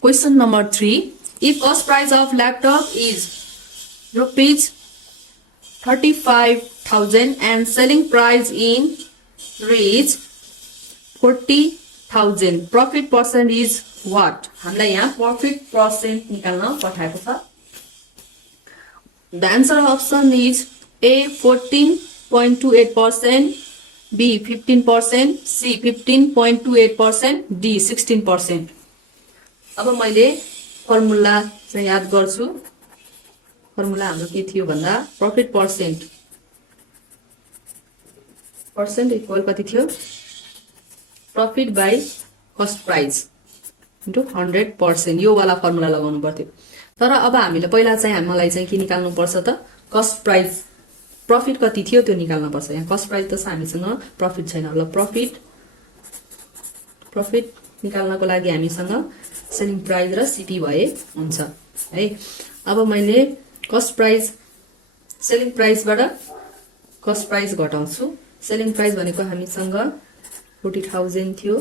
Question number 3. If cost price of laptop is rupees 35,000 and selling price in reach 40,000, profit percent is what? हामीलाई यहाँ profit percent निकाल्न पठाएको छ. The answer option is A 14.28%, B 15%, C 15.28%, D 16%. अब मैले formula चाहिँ याद गर्छु. फर्मुला हाम्रो के थियो भन्दा प्रॉफिट पर्सेन्ट इक्वल कति थियो? Profit by cost price into 100%. यो वाला फर्मुला लगाउनु पर्थ्यो. तर अब हामीले पहिला चाहिँ मलाई चाहिँ के निकाल्नु पर्छ त? Cost price. प्रॉफिट कति थियो त्यो निकाल्नु पर्छ. यहाँ कस्ट प्राइस त हामीसँग प्रॉफिट छैन. ल प्रॉफिट निकाल्नको लागि हामीसँग सेलिङ प्राइस र सीपी भए हुन्छ है. अब मैले कस्ट प्राइस सेलिङ प्राइसबाट कस्ट प्राइस घटाउँछु. सेलिङ प्राइस भनेको हामीसँग 40,000 थियो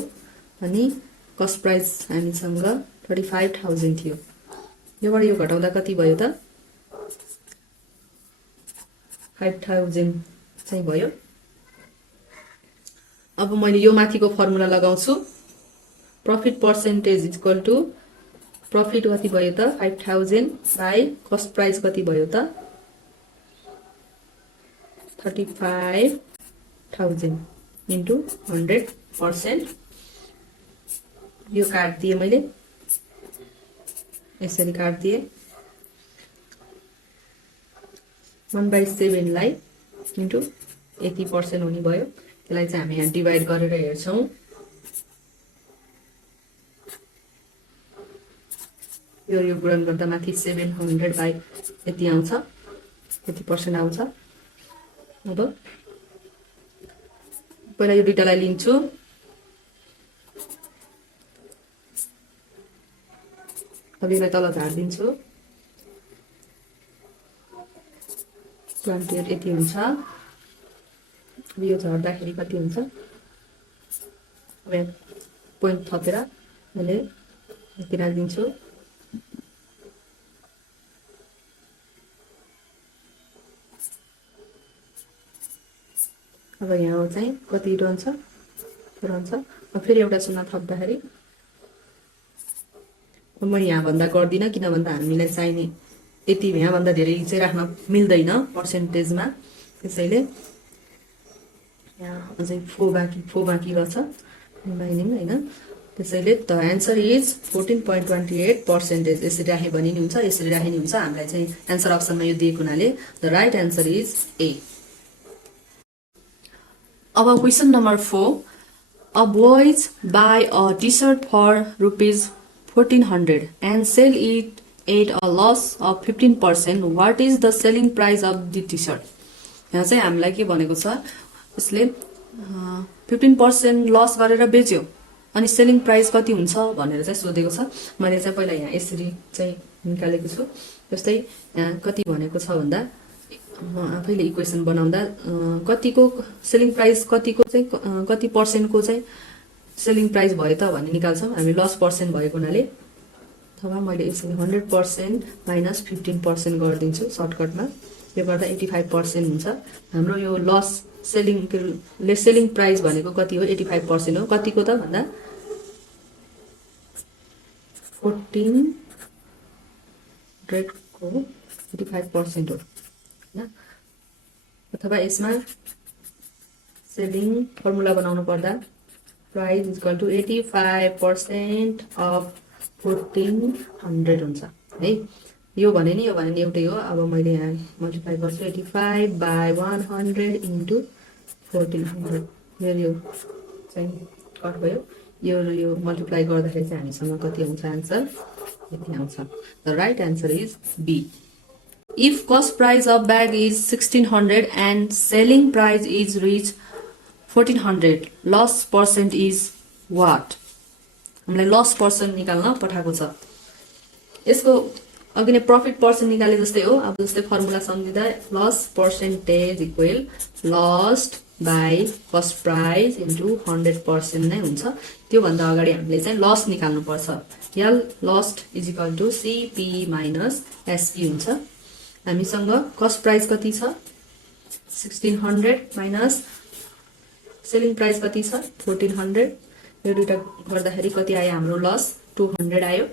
अनि कस्ट प्राइस हामीसँग 35,000 थियो. योबाट यो घटाउँदा कति भयो त? 5,000 चाहिँ भयो. अब मैले यो माथिको फर्मुला लगाउँछु. Profit percentage equal to profit कति भयो त? 5,000 बाइ कस्ट प्राइस कति भयो त? 35,000 इन्टु 100%. यो काट दिए मैले, यसरी काट दिए. 1/7 लाई इन्टु 80% हुने भयो. त्यसलाई चाहिँ हामी यहाँ डिभाइड गरेर हेर्छौं. यो गुणन गर्दा माथि 700 बाइ यति आउँछ, 80% आउँछ. अब पहिला यो दुईटालाई लिन्छु. अब यसलाई तल झार्दिन्छु. 28 यति हुन्छ. अब यो झार्दाखेरि कति हुन्छ? अब पोइन्ट थपेर मैले यति राखिदिन्छु. अब यहाँ चाहिँ कति रहन्छ? अब फेरि एउटा शून्य थप्दाखेरि म यहाँ भन्दा गर्दिनँ, किन भन्दा हामीलाई चाहिने यति यहाँ भन्दा धेरै चाहिँ राख्न मिल्दैन पर्सेन्टेजमा. त्यसैले यहाँ अझै फो बाँकी रहेछ रिमाइनिङ हैन. त्यसैले द एन्सर इज 14.28%. यसरी राखे भने नि हुन्छ, यसरी राखे नि हुन्छ. हामीलाई चाहिँ एन्सर अप्सनमा यो दिएको हुनाले the right answer is a. अब question number 4. A boys buy a t-shirt for rupees 1,400 and sell it at a loss of 15%. What is the selling price of the t-shirt? यहाँ चाहिँ हामीलाई के भनेको छ? यसले 15% लस गरेर बेच्यो अनि सेलिङ प्राइस कति हुन्छ भनेर चाहिँ सोधेको छ. मैले चाहिँ पहिला यहाँ यसरी चाहिँ निकालेको छु. जस्तै यहाँ कति भनेको छ भन्दा आफैले इक्वेसन बनाउँदा कतिको सेलिङ प्राइस कतिको चाहिँ कति पर्सेन्टको चाहिँ सेलिङ प्राइस भयो त भन्ने निकाल्छौं. हामी लस पर्सेन्ट भएको हुनाले अथवा मैले यसरी 100% माइनस 15% गरिदिन्छु सर्टकटमा. यो गर्दा 85% हुन्छ. हाम्रो यो लस सेलिङ प्राइस भनेको कति हो? 85% हो. कतिको त भन्दा 1400 को 85% हो. अथवा यसमा सेलिङ फर्मुला बनाउनु पर्दा प्राइस इक्वल टु 85% अफ 1400 हुन्छ है. यो भने नि एउटै हो. अब मैले यहाँ मल्टिप्लाई गर्छु 85 बाइ 100 इन्टु 1400. यो चाहिँ कट भयो. यो मल्टिप्लाई गर्दाखेरि चाहिँ हामीसँग कति आउँछ आन्सर? यति आउँछ. The right answer is B. If cost price of bag is 1600 and selling price is reach 1400, loss percent is what? हामीलाई लस पर्सेन्ट निकाल्न पठाएको छ. यसको अघि नै प्रॉफिट पर्सेन्ट निकाले जस्तै हो. अब जस्तै फर्मुला सम्झिँदा loss percentage equal lost by cost price into 100% नै हुन्छ. त्योभन्दा अगाडि हामीले चाहिँ लस निकाल्नु पर्छ L loss is equal to CP minus SP हुन्छ हामीसँग कस्ट प्राइस कति छ 1600 माइनस सेलिङ प्राइस कति छ 1400 यो दुईटा गर्दाखेरि कति आयो हाम्रो लस 200 आयो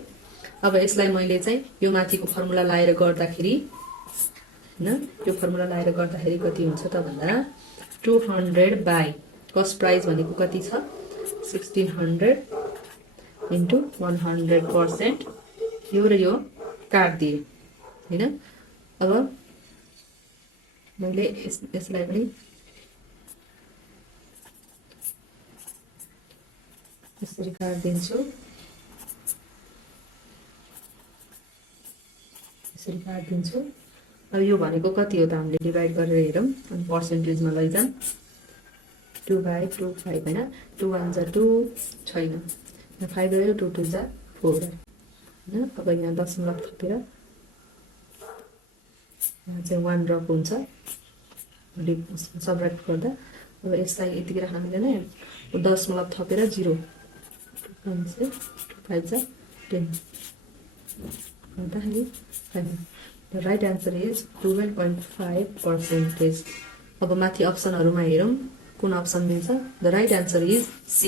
अब यसलाई मैले चाहिँ यो माथिको फर्मुला लाएर गर्दाखेरि हैन यो फर्मुला लाएर गर्दाखेरि कति हुन्छ त भन्दा 200 बाइ कस्ट प्राइस भनेको कति छ 1600 into 100% यो र यो काट्दिए हैन अब मैले यसलाई पनि यसरी काट्दिन्छु यसरी काट्दिन्छु अब यो भनेको कति हो त हामीले डिभाइड गरेर हेरौं अनि पर्सेन्टेजमा लैजाम 2/2 5 हैन 2 1 जा 2 छैन 5 गयो 2 2 जा 4 हैन अब यहाँ दशमलव थपेर यहाँ चाहिँ 1 ड्रप हुन्छ सबट्र्याक्ट गर्दा अब यसलाई यतिकै राख्न मिल्दैन दशमलव थपेर 0 5 जा 10 गर्दाखेरि 5 The right answer is 12.5%. अब माथि अप्सनहरुमा हेरौं कुन अप्सन दिन्छ The right answer is C.